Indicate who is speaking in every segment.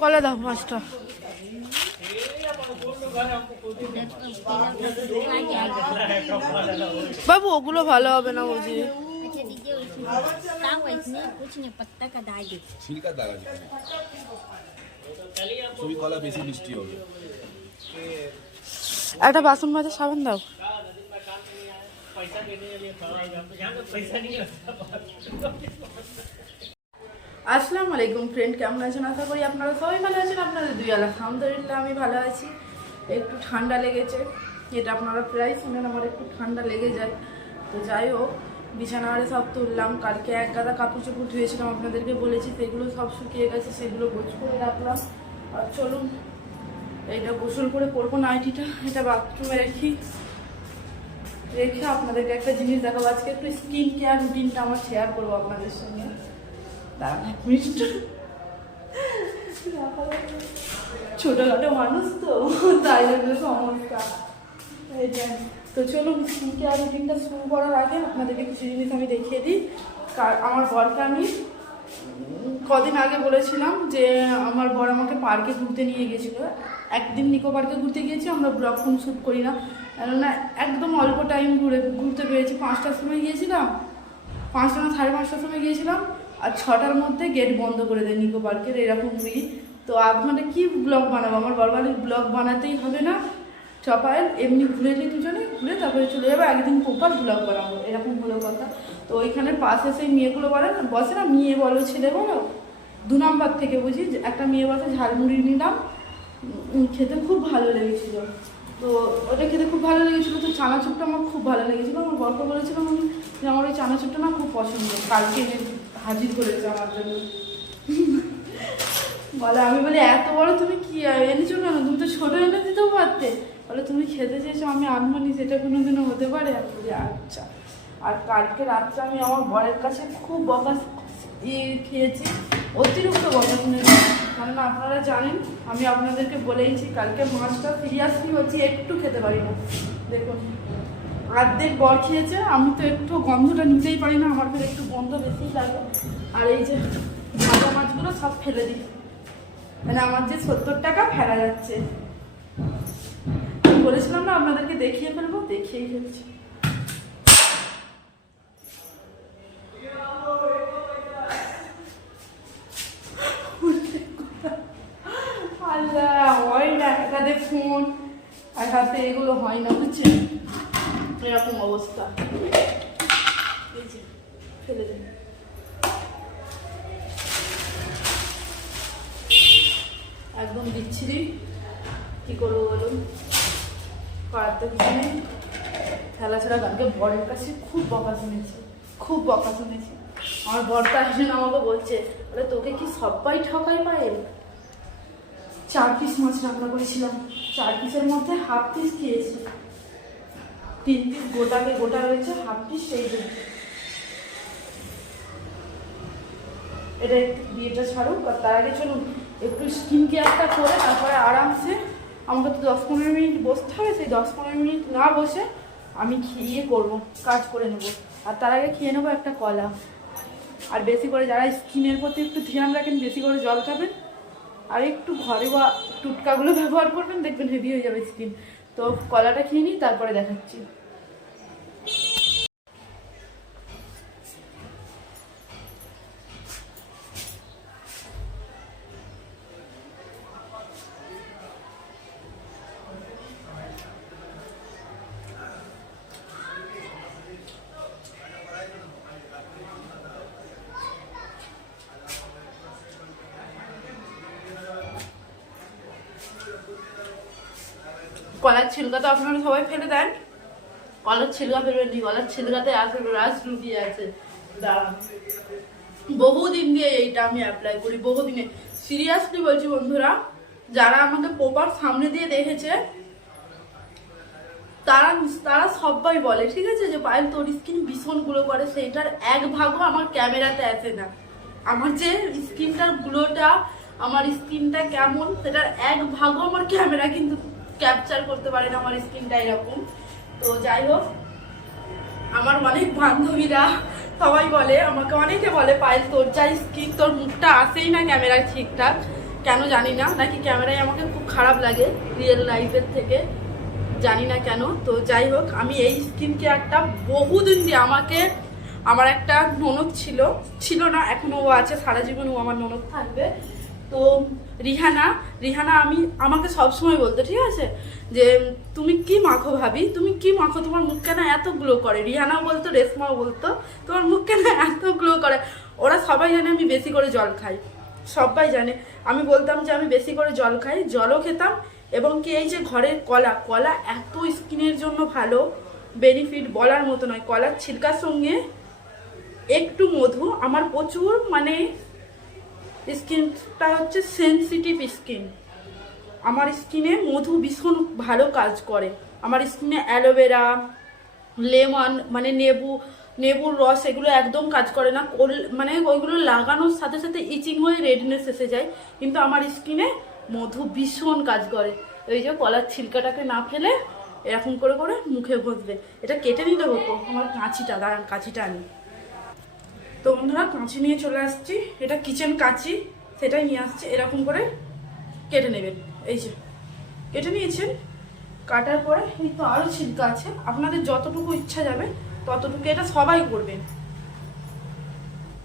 Speaker 1: কলা দাও পাঁচটা বাবু ওগুলো ভালো হবে না বুঝি
Speaker 2: अच्छा दीजिए उसमें ताव इसमें कुछ नहीं पत्ता का दाल दीजिए
Speaker 3: ছিলকা দাগা
Speaker 1: আসসালামু আলাইকুম ফ্রেন্ড কেমন আছেন? আশা করি আপনারা সবাই ভালো আছেন। আপনাদের দুই আলহামদুলিল্লাহ, আমি ভালো আছি। একটু ঠান্ডা লেগেছে। এটা আপনারা প্রায় শুনেন, আমার একটু ঠান্ডা লেগে যায়। তো যাই হোক, বিছানাঘরে সব তুললাম। কালকে এক গাদা কাপড় চোপড় ধুয়েছিলাম, আপনাদেরকে বলেছি, সেগুলো সব শুকিয়ে গেছে, সেগুলো গোছ করে রাখলাম। আর চলুন, এইটা গোসল করে করব নাইটিটা, এটা বাথরুমে রেখি। রেখে আপনাদেরকে একটা জিনিস দেখাবো। আজকে একটু স্কিন কেয়ার রুটিনটা আমার শেয়ার করব আপনাদের সঙ্গে। দাঁড়ান এক মিনিট ছোটখাটো মানুষ তো তাই জন্য সমস্যা। যে, তো চলুন স্কিন কেয়ার রুটিনটা শুরু করার আগে আপনাদেরকে কিছু জিনিস আমি দেখিয়ে দিই। আমার বরকে আমি কদিন আগে বলেছিলাম যে আমার বর আমাকে পার্কে ঘুরতে নিয়ে গেছিল। একদিন নিকো পার্কে ঘুরতে গিয়েছি আমরা ব্লগ ফোন শ্যুট করি না। কেননা একদম অল্প টাইম ঘুরে ঘুরতে পেরেছি। পাঁচটার সময় গিয়েছিলাম। পাঁচটা না সাড়ে পাঁচটার সময় গিয়েছিলাম। আর ছটার মধ্যে গেট বন্ধ করে দেয় নিকো পার্কের, এরকম হুই তো আধ ঘণ্টা কী ব্লগ বানাবো? আমার বরবালির ব্লগ বানাতেই হবে না। চপায়ের এমনি ঘুরে নিই দুজনে ঘুরে তারপরে চলে যাব, একদিন প্রপার ব্লগ বানাবো, এরকম হলো কথা। তো ওইখানে পাশে সেই মেয়েগুলো বলে না, বসে না, মেয়ে বলো, ছেলে বলো। দু নাম্বার থেকে বুঝি, যে একটা মেয়ে বসে ঝালমুড়ি নিলাম খেতে খুব ভালো লেগেছিল। তো ওটা খেতে খুব ভালো লেগেছিলো, তো চানাচুরটা আমার খুব ভালো লেগেছিলো। আমার গল্প বলেছিলাম আমি যে আমার ওই চানাচুরটা না খুব পছন্দ, কালকে এনে হাজির করেছে আমার জন্য। বলে, আমি বলি, এত বড় তুমি কি এনেছো কেন? তুমি তো ছোট এনে দিতেও পারতে। বলে, তুমি খেতে চেয়েছো, আমি আনবানি সেটা কোনো দিনও হতে পারে? আমি বলি আচ্ছা। আর কালকে রাত্রে আমি আমার বরের কাছে খুব বকা খেয়েছি। অতিরিক্ত বকা শুনেছি। কারণ আপনারা জানেন, আমি আপনাদেরকে বলেইছি, কালকে মাছটা সিরিয়াসলি হচ্ছে একটু খেতে পারি না। দেখুন। অর্ধেক বর খেয়েছে, আমি তো একটু গন্ধটা নিতেই পারি না, আমার ফের একটু গন্ধ বেশি লাগে। আর এই যে ভাজা মাছগুলো সব ফেলে দিই। মানে আমার যে সত্তর টাকা ফেলা যাচ্ছে। বলেছিলাম না, আপনাদেরকে দেখিয়ে ফেলব দেখিয়েই ফেলছি। আল্লাহ, হয় না হাতে ফোন এক হাতে এগুলো হয় না। অবস্থা। ফেলে দিন। একদম বিচ্ছিরি। কি করব বলুন? করার তো কিছু নেই। খেলা ছাড়া গানকে বরের কাছে খুব বকা শুনেছি। খুব বকা শুনেছি। আমার বরটা একজন আমাকে বলছে বলে তোকে কি সবাই ঠকাই পায় চার পিস মাছ রান্না করেছিলাম। চার পিসের মধ্যে হাফ পিস খেয়েছি। তিন পিস গোটাকে গোটা রয়েছে হাফ পিস সেই এটা একটু বিয়েটা ছাড়ুক, আর তার আগে চলুন, একটু স্কিন কেয়ারটা করে তারপরে আরামসে আমাকে তো দশ পনেরো মিনিট বসতে হবে, সেই দশ পনেরো মিনিট না বসে আমি খেয়ে করব, কাজ করে নেব। আর তার আগে খেয়ে নেব একটা কলা। আর বেশি করে যারা স্কিনের প্রতি একটু ধ্যান রাখেন, বেশি করে জল খাবেন। আর একটু ঘরে বা টুটকাগুলো ব্যবহার করবেন, দেখবেন হেভি হয়ে যাবে স্কিন তো কলাটা খেয়ে নিই তারপরে দেখাচ্ছি। কলার ছিলকা তো আপনারা সবাই ফেলে দেন। কলার ছিলকা ফেলবেন নি, কলার ছিলকাতে আছে রাস লুকিয়ে আছে। বহুদিন দিয়ে এইটা আমি অ্যাপ্লাই করি, বহুদিনে। সিরিয়াসলি বলছি বন্ধুরা, যারা আমাকে প্রপার সামনে দিয়ে দেখেছে, তারা তারা সবাই বলে, ঠিক আছে, যে পায়েল, তোর স্কিন ভীষণ গ্লো করে, সেইটার এক ভাগও আমার ক্যামেরাতে আসে না। আমার যে স্কিনটার গ্লোটা আমার স্কিনটা কেমন, সেটার এক ভাগও আমার ক্যামেরা কিন্তু ক্যাপচার করতে পারে না আমার স্কিনটা এরকম। তো যাই হোক, আমার অনেক বান্ধবীরা সবাই বলে, আমাকে অনেকে বলে, পায়েল, তোর যাই স্কিন, তোর মুখটা আসেই না ক্যামেরায় ঠিকঠাক। কেন জানি না, নাকি ক্যামেরায় আমাকে খুব খারাপ লাগে রিয়েল লাইফের থেকে। জানি না কেন। তো যাই হোক, আমি এই স্কিন কেয়ারটা বহুদিন দিয়ে আমাকে, আমার একটা ননদ ছিল। ছিল না এখনও ও আছে, সারা জীবন ও আমার ননদ থাকবে। তো রিহানা রিহানা, আমি আমাকে সবসময় বলতো, ঠিক আছে? যে, তুমি কি মাখো ভাবি? তুমি কি মাখো? তোমার মুখ কেন এত গ্লো করে? রিহানাও বলতো, রেশমাও বলতো, তোমার মুখ কেন এত গ্লো করে? ওরা সবাই জানে আমি বেশি করে জল খাই। সবাই জানে। আমি বলতাম যে, আমি বেশি করে জল খাই, জলও খেতাম এবং কি এই যে ঘরের কলা কলা এত স্কিনের জন্য ভালো বেনিফিট বলার মতো নয়। কলার ছিলকার সঙ্গে একটু মধু, আমার প্রচুর মানে স্কিনটা হচ্ছে সেনসিটিভ স্কিন আমার স্কিনে মধু ভীষণ ভালো কাজ করে। আমার স্কিনে অ্যালোভেরা, লেমন মানে নেবু, নেবুর রস এগুলো একদম কাজ করে না। মানে ওইগুলো লাগানোর সাথে সাথে ইচিং হয়ে রেডনেস এসে যায়। কিন্তু আমার স্কিনে মধু ভীষণ কাজ করে। ওই যে কলার ছিলকাটাকে না ফেলে এরকম করে করে মুখে ঘষবে। এটা কেটে নিতে হতো আমার কাঁচিটা, দাঁড়ান, কাঁচিটা আনি। তো বন্ধুরা, কাঁচি নিয়ে চলে আসছি। এটা কিচেন কাঁচি, সেটাই নিয়ে আসছি। এরকম করে কেটে নেবেন। এই যে, কেটে নিয়েছেন। কাটার পরে এই তো আরও ছিলকা আছে। আপনাদের যতটুকু ইচ্ছা যাবে, ততটুকু এটা সবাই করবেন।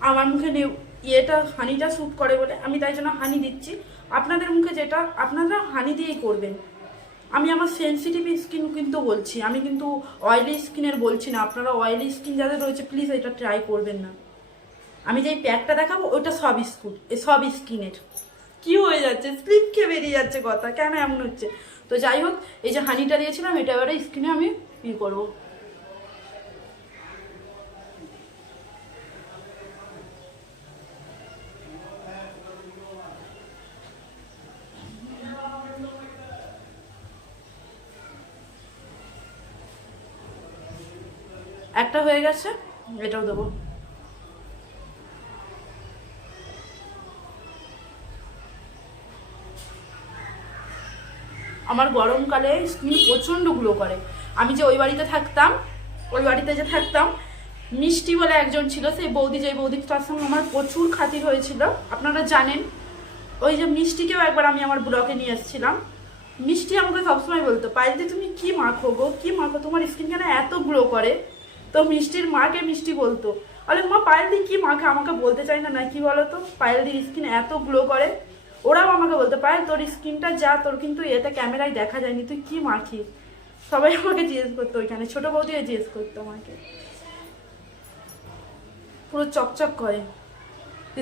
Speaker 1: আমার মুখে ইয়েটা হানিটা স্যুট করে বলে। আমি তাই জন্য হানি দিচ্ছি। আপনাদের মুখে যেটা, আপনারা হানি দিয়েই করবেন। আমি আমার সেনসিটিভ স্কিন কিন্তু বলছি। আমি কিন্তু অয়েলি স্কিনের বলছি না। আপনারা অয়েলি স্কিন যাদের রয়েছে প্লিজ এটা ট্রাই করবেন না। আমি যেই প্যাকটা দেখাবো, ওটা সব স্কুল সব স্কিনের। কি হয়ে যাচ্ছে? স্লিপ খেয়ে বেরিয়ে যাচ্ছে কথা, কেন এমন হচ্ছে? তো যাই হোক, এই যে হানিটা দিয়েছিলাম, এটা এবারে স্কিনে আমি ই করব। একটা হয়ে গেছে, এটাও দেবো। আমার গরমকালে স্কিন প্রচণ্ড গ্লো করে। আমি যে ওই বাড়িতে থাকতাম, ওই বাড়িতে যে থাকতাম, মিষ্টি বলে একজন ছিল সেই বৌদি যে বৌদি তার সঙ্গে আমার প্রচুর খাতির হয়েছিল। আপনারা জানেন, ওই যে মিষ্টিকেও একবার আমি আমার ব্লকে নিয়ে এসেছিলাম। মিষ্টি আমাকে সবসময় বলতো, পায়েলদি, তুমি কি মাখো গো? কী মাখো? তোমার স্কিন কেন এত গ্লো করে? তো মিষ্টির মাকে মিষ্টি বলতো। আরে মা, পায়েলদি কী মাখে? আমাকে বলতে চাই না না, কি বলো তো পায়েল পায়েলদির স্কিন এত গ্লো করে ওরাও আমাকে বলতে পারে তোর স্কিনটা যা, তোর কিন্তু এতে ক্যামেরায় দেখা যায়নি, তুই কি মাখিস সবাই আমাকে জিজ্ঞেস করতো ওইখানে, ছোট বৌদিও জিজ্ঞেস করতো আমাকে। পুরো চকচক করে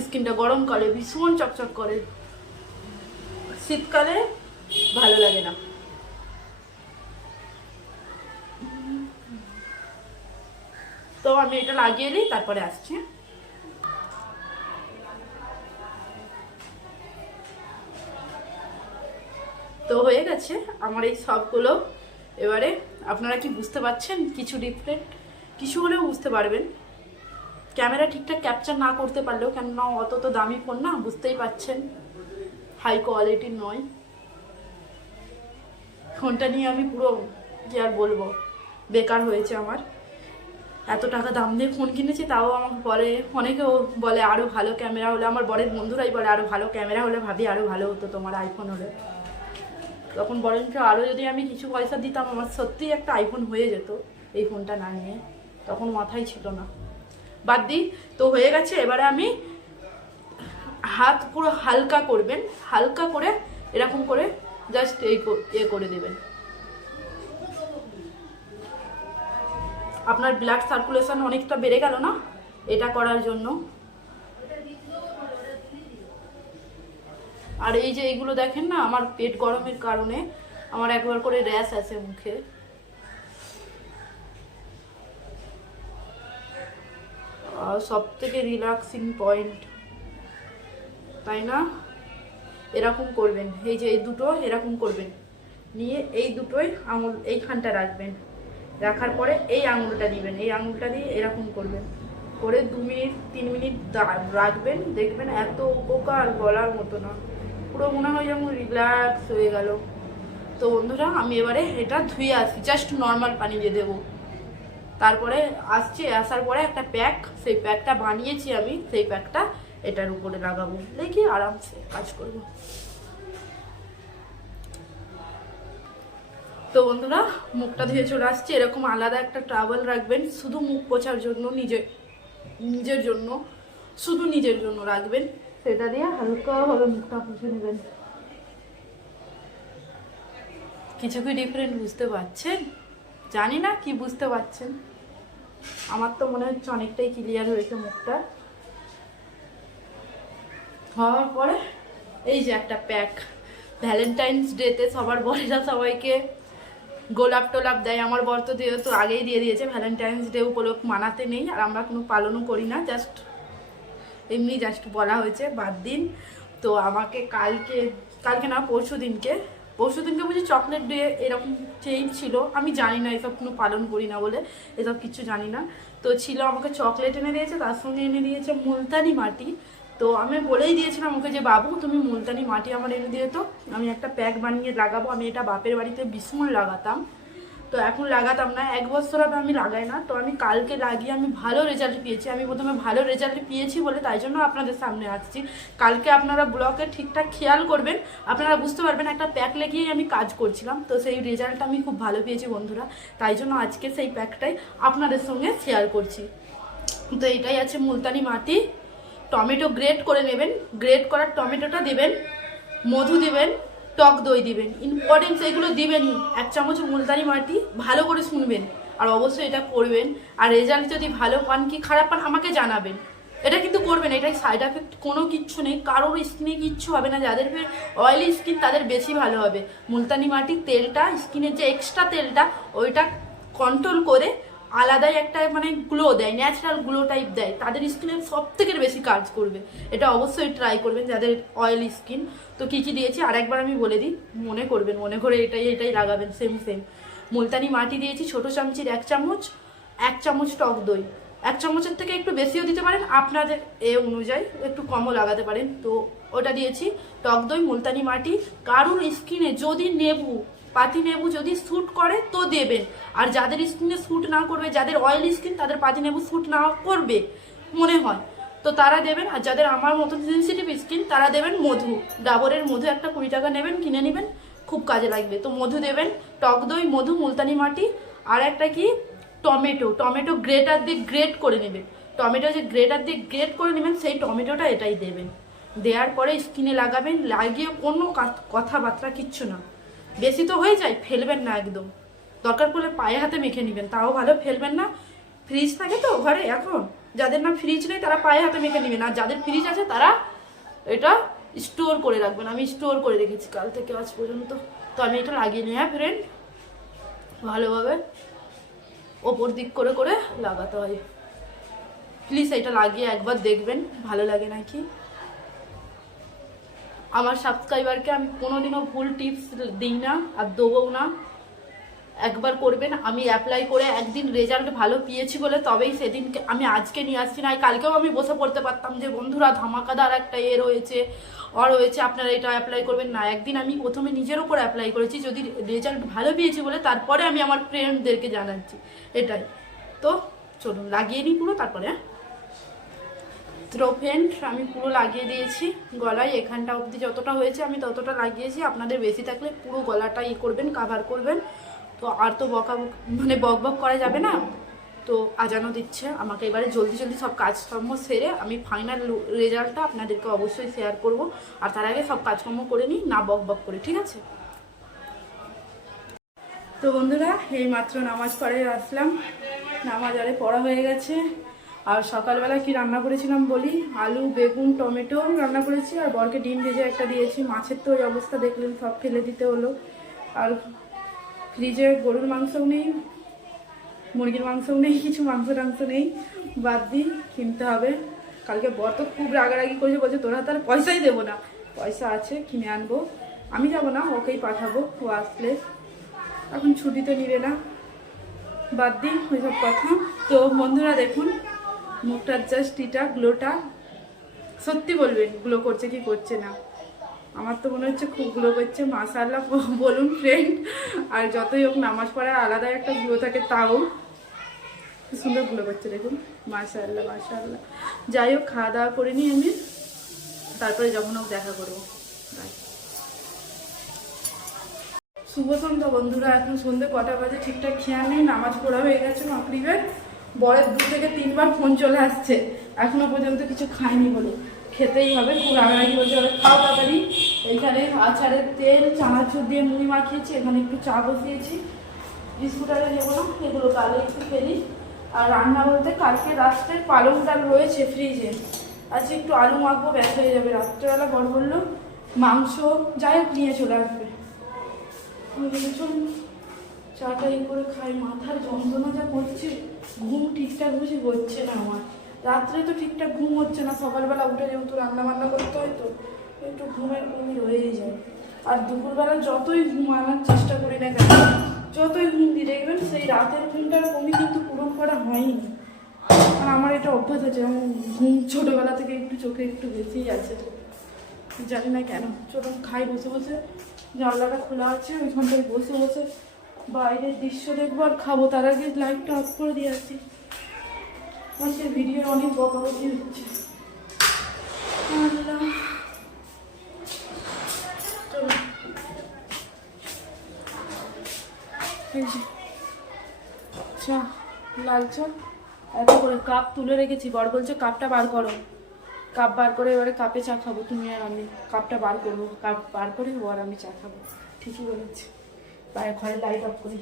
Speaker 1: স্কিনটা গরমকালে ভীষণ চকচক করে। শীতকালে ভালো লাগে না। তো আমি এটা লাগিয়ে নিই, তারপরে আসছি। তো হয়ে গেছে আমার এই সবগুলো। এবারে আপনারা কি বুঝতে পারছেন? কিছু ডিফারেন্ট কিছু হলেও বুঝতে পারবেন। ক্যামেরা ঠিকঠাক ক্যাপচার না করতে পারলেও, কেননা অত তো দামি ফোন না, বুঝতেই পারছেন। হাই কোয়ালিটির নয়। ফোনটা নিয়ে আমি পুরো কি আর বলব? বেকার হয়েছে আমার। এত টাকা দাম দিয়ে ফোন কিনেছি, তাও আমাকে বলে অনেকেও বলে আরও ভালো ক্যামেরা হলে, আমার বরের বন্ধুরাই বলে আরও ভালো ক্যামেরা হলে, ভাবি আরও ভালো হতো তোমার আইফোন হলে। তখন বরঞ্চ আরও যদি আমি কিছু পয়সা দিতাম, আমার সত্যিই একটা আইফোন হয়ে যেত এই ফোনটা না নিয়ে। তখন মাথায় ছিল না। বাদ দিই তো হয়ে গেছে, এবারে আমি হাত পুরো হালকা করবেন, হালকা করে এরকম করে জাস্ট এই এ করে দেবেন। আপনার ব্লাড সার্কুলেশন অনেকটা বেড়ে গেল না? এটা করার জন্য। আর এই যে এইগুলো দেখেন না, আমার পেট গরমের কারণে আমার একবার করে র্যাশ আছে মুখে। সব থেকে রিল্যাক্সিং পয়েন্ট তাই না? এরকম করবেন, এই যে এই দুটো এরকম করবেন। নিয়ে এই দুটোই আঙুল এইখানটা রাখবেন। রাখার পরে এই আঙুলটা দিবেন, এই আঙুলটা দিয়ে এরকম করবেন। করে দু মিনিট, তিন মিনিট রাখবেন, দেখবেন এত উপকার বলার মতো না। পুরো মনে হয় যেমন রিল্যাক্স হয়ে গেল। তো বন্ধুরা, আমি এবারে এটা ধুয়ে আসি জাস্ট নর্মাল পানি দিয়ে দেবো। তারপরে আসছি, আসার পরে একটা প্যাক সেই প্যাকটা বানিয়েছি আমি, সেই প্যাকটা এটার উপরে লাগাবো। দেখি আরামসে কাজ করব। তো বন্ধুরা, মুখটা ধুয়ে চলে আসছে। এরকম আলাদা একটা ট্রাভেল রাখবেন, শুধু মুখ পোছার জন্য নিজের নিজের জন্য, শুধু নিজের জন্য রাখবেন। সেটা দিয়ে হালকাভাবে মুখটা পুষে নেবেন। কিছু কি ডিফারেন্ট বুঝতে পারছেন? জানি না কি বুঝতে পারছেন। আমার তো মনে হচ্ছে অনেকটাই ক্লিয়ার হয়েছে মুখটা। হওয়ার পরে এই যে একটা প্যাক ভ্যালেন্টাইন্স ডেতে সবার বরেরা সবাইকে গোলাপ টোলাপ দেয়। আমার বর তো দিয়ে তো আগেই দিয়ে দিয়েছে ভ্যালেন্টাইন্স ডে উপলক্ষ মানাতে নেই, আর আমরা কোনো পালনও করি না জাস্ট এমনি জাস্ট বলা হয়েছে, বাদ দিন। তো আমাকে কালকে কালকে না পরশু দিনকে পরশু দিনকে বুঝি চকলেট ডে এরকম চেঞ্জ ছিল। আমি জানি না, এসব কোনো পালন করি না বলে, এসব কিছু জানি না। তো ছিল আমাকে চকলেট এনে দিয়েছে, তার সঙ্গে এনে দিয়েছে মুলতানি মাটি। তো আমি বলেই দিয়েছিলাম ওকে যে, বাবু, তুমি মুলতানি মাটি আমার এনে দিয়ে তো। আমি একটা প্যাক বানিয়ে লাগাবো, আমি এটা বাপের বাড়িতে ভীষণ লাগাতাম। তো এখন লাগাতাম না, এক বছর আগে আমি লাগাই না, তো আমি কালকে লাগিয়ে আমি ভালো রেজাল্ট পেয়েছি। আমি প্রথমে ভালো রেজাল্ট পেয়েছি বলে তাই জন্য আপনাদের সামনে আসছি। কালকে আপনারা ব্লকে ঠিকঠাক খেয়াল করবেন, আপনারা বুঝতে পারবেন একটা প্যাক লেগিয়েই আমি কাজ করছিলাম, তো সেই রেজাল্ট আমি খুব ভালো পেয়েছি বন্ধুরা। তাই জন্য আজকে সেই প্যাকটাই আপনাদের সঙ্গে শেয়ার করছি। তো এটাই আছে মুলতানি মাটি। টমেটো গ্রেট করে নেবেন গ্রেট করার টমেটোটা দেবেন, মধু দিবেন টক দই দিবেন ইম্পর্টেন্স এগুলো দিবেনই। এক চামচ মুলতানি মাটি ভালো করে শুনবেন আর অবশ্যই এটা করবেন। আর রেজাল্ট যদি ভালো পান কি খারাপ পান আমাকে জানাবেন। এটা কিন্তু করবেন এটা সাইড এফেক্ট কোনো কিচ্ছু নেই। কারোর স্কিনে কিচ্ছু হবে না, যাদের ফের অয়েলি স্কিন তাদের বেশি ভালো হবে। মুলতানি মাটির তেলটা স্কিনের যে এক্সট্রা তেলটা, ওইটা কন্ট্রোল করে আলাদাই একটা মানে গ্লো দেয় ন্যাচারাল গ্লো টাইপ দেয়। তাদের স্কিনে সব থেকে বেশি কাজ করবে। এটা অবশ্যই ট্রাই করবেন যাদের অয়েল স্কিন তো কি কি দিয়েছি? আরেকবার আমি বলে দিই, মনে করবেন, মনে করে এটাই এটাই লাগাবেন সেম সেম মুলতানি মাটি দিয়েছি, ছোট চামচির এক চামচ এক চামচ টক দই। এক চামচের থেকে একটু বেশিও দিতে পারেন, আপনাদের এ অনুযায়ী একটু কমও লাগাতে পারেন। তো ওটা দিয়েছি, টক দই, মুলতানি মাটি। কারুর স্কিনে যদি নেবু পাতি লেবু যদি স্যুট করে, তো দেবেন। আর যাদের স্কিনে স্যুট না করবে, যাদের অয়েলি স্কিন তাদের পাতি লেবু স্যুট না করবে, মনে হয়। তো তারা দেবেন, আর যাদের আমার মতন সেন্সিটিভ স্কিন তারা দেবেন মধু। ডাবরের মধু একটা কুড়ি টাকা নেবেন, কিনে নেবেন, খুব কাজে লাগবে। তো মধু দেবেন, টক দই, মধু, মুলতানি মাটি, আর একটা কি? টমেটো। টমেটো গ্রেটার দিয়ে গ্রেট করে নেবেন। টমেটো যে গ্রেটার দিয়ে গ্রেট করে নেবেন, সেই টমেটোটা এটাই দেবেন। দেওয়ার পরে স্কিনে লাগাবেন, লাগিয়ে কোনো কথাবার্তা, কিচ্ছু না। বেশি তো হয়ে যায়, ফেলবেন না একদম। দরকার পড়লে পায়ে হাতে মেখে নেবেন, তাও ভালো, ফেলবেন না। ফ্রিজ থাকে তো ঘরে এখন, যাদের না ফ্রিজ নেই তারা পায়ে হাতে মেখে নেবেন, আর যাদের ফ্রিজ আছে তারা এটা স্টোর করে রাখবেন। আমি স্টোর করে রেখেছি কাল থেকে আজ পর্যন্ত। তো আমি এটা লাগিয়ে নিই হ্যাঁ ফ্রেন্ড ভালোভাবে ওপর দিক করে করে লাগাতে হয়। প্লিজ এটা লাগিয়ে একবার দেখবেন, ভালো লাগে নাকি? আমার সাবস্ক্রাইবারকে আমি কোনোদিনও ভুল টিপস দিই না আর দেবও না। একবার করবেন, আমি অ্যাপ্লাই করে একদিন রেজাল্ট ভালো পেয়েছি বলে তবেই সেদিনকে আমি আজকে নিয়ে আসছি, না কালকেও আমি বসে পড়তে পারতাম যে, বন্ধুরা, ধামাকাদার একটা এ রয়েছে, অ রয়েছে, আপনারা এটা অ্যাপ্লাই করবেন। না, একদিন আমি প্রথমে নিজের ওপর অ্যাপ্লাই করেছি, যদি রেজাল্ট ভালো পেয়েছি বলে তারপরে আমি আমার ফ্রেন্ডদেরকে জানাচ্ছি। এটাই। তো চলুন, লাগিয়ে নিই পুরো, তারপরে হ্যাঁ? থ্রোফেন্ট আমি পুরো লাগিয়ে দিয়েছি গলায়। এখানটা অবধি যতটা হয়েছে আমি ততটা লাগিয়েছি। আপনাদের বেশি থাকলে পুরো গলাটা ই করবেন কাভার করবেন। তো আর তো বকা মানে বক বক করা যাবে না। তো আজানো দিচ্ছে। আমাকে এবারে জলদি জলদি সব কাজকর্ম সেরে আমি ফাইনাল রেজাল্টটা আপনাদেরকে অবশ্যই শেয়ার করব। আর তার আগে সব কাজকর্ম করে নিই, না বক বক করে, ঠিক আছে? তো বন্ধুরা এই মাত্র নামাজ পড়ে আসলাম। নামাজ আরে পড়া হয়ে গেছে। আর সকালবেলা কি রান্না করেছিলাম বলি? আলু, বেগুন, টমেটো রান্না করেছি, আর বরকে ডিম ভেজে একটা দিয়েছি। মাছের তো ওই অবস্থা, দেখলেন সব ফেলে দিতে হলো। আর ফ্রিজে গরুর মাংসও নেই, মুরগির মাংসও নেই, কিছু মাংস টাংস নেই, বাদ দিই কিনতে হবে। কালকে বর তো খুব রাগারাগি করেছে, বলছে, তোরা তার পয়সাই দেবো না। পয়সা আছে, কিনে আনব। আমি যাব না, ওকেই পাঠাবো, ও আসলে। এখন ছুটিতে নিবে না। বাদ দিই ওইসব কথা। তো বন্ধুরা, দেখুন মুখটার জাস্ট টিটা গ্লোটা। সত্যি বলবেন, গ্লো করছে কি করছে না। আমার তো মনে হচ্ছে খুব গ্লো করছে। মাসাল্লাহ বলুন ফ্রেন্ড আর যতই হোক, নামাজ পড়ার আলাদা একটা গ্লো থাকে, তাও। সুন্দরগুলো করছে, দেখুন। মাশাআল্লাহ মাশাআল্লাহ। যাই হোক, খাওয়া দাওয়া করে নিই আমি। তারপরে যখন হোক দেখা করব. শুভ সন্ধ্যা বন্ধুরা, এখন সন্ধ্যে কটা বাজে? ঠিকঠাক খেয়াল নেই, নামাজ পড়া হয়ে গেছে মাকরিবের বরের দু থেকে তিনবার ফোন চলে আসছে। এখনও পর্যন্ত কিছু খায়নি বলে। খেতেই হবে, খুব রাগারাগি বলছে ওরা, খাও তাড়াতাড়ি। এখানে আচারের তেল, চানাচুর দিয়ে মুড়ি মাখিয়েছি, এখানে একটু চা বসিয়েছি। বিস্কুট আরে নেব না, এগুলো কালে একটু ফেলি আর রান্না বলতে কালকে রাত্রের পালং ডাল রয়েছে ফ্রিজে। আজকে একটু আলু মাখবো, ব্যাস হয়ে যাবে। রাত্রেবেলা বড় বলল, মাংস যাই হোক নিয়ে চলে আসবে। চলুন চাটা এই করে খাই, মাথার যন্ত্রণা যা করছে, ঘুম ঠিকঠাক বুঝি হচ্ছে না আমার। রাত্রে তো ঠিকঠাক ঘুম হচ্ছে না, সকালবেলা উঠে যেহেতু রান্না বান্না করতে হয় তো, একটু ঘুমের কমি রয়েই যায়। আর দুপুরবেলা যতই ঘুম আনার চেষ্টা করি না কেন, যতই ঘুম দিই, দেখবেন সেই রাতের ঘুমটার কমি কিন্তু পূরণ করা হয়নি। আর আমার এটা অভ্যাস আছে, আমার ঘুম ছোটোবেলা থেকে একটু চোখে একটু বেশিই আছে। জানি না কেন, চলুন খাই বসে বসে। জানলাটা খোলা আছে, ওইখানটায় বসে বসে বাইরের দৃশ্য দেখব আর খাব। তার আগে লাইটটা অফ করে দিয়ে আসি। আজকে ভিডিও অনেক বকাবকি হচ্ছে। চা, লাল চা। এত করে কাপ তুলে রেখেছি। বর বলছে কাপটা বার করো। কাপ বার করে এবারে কাপে চা খাব। তুমি আর আমি। কাপটা বার করব। কাপ বার করে ও আর আমি চা খাব। ঠিকই বলেছি। বাইরে ঘরে লাইট অফ করি।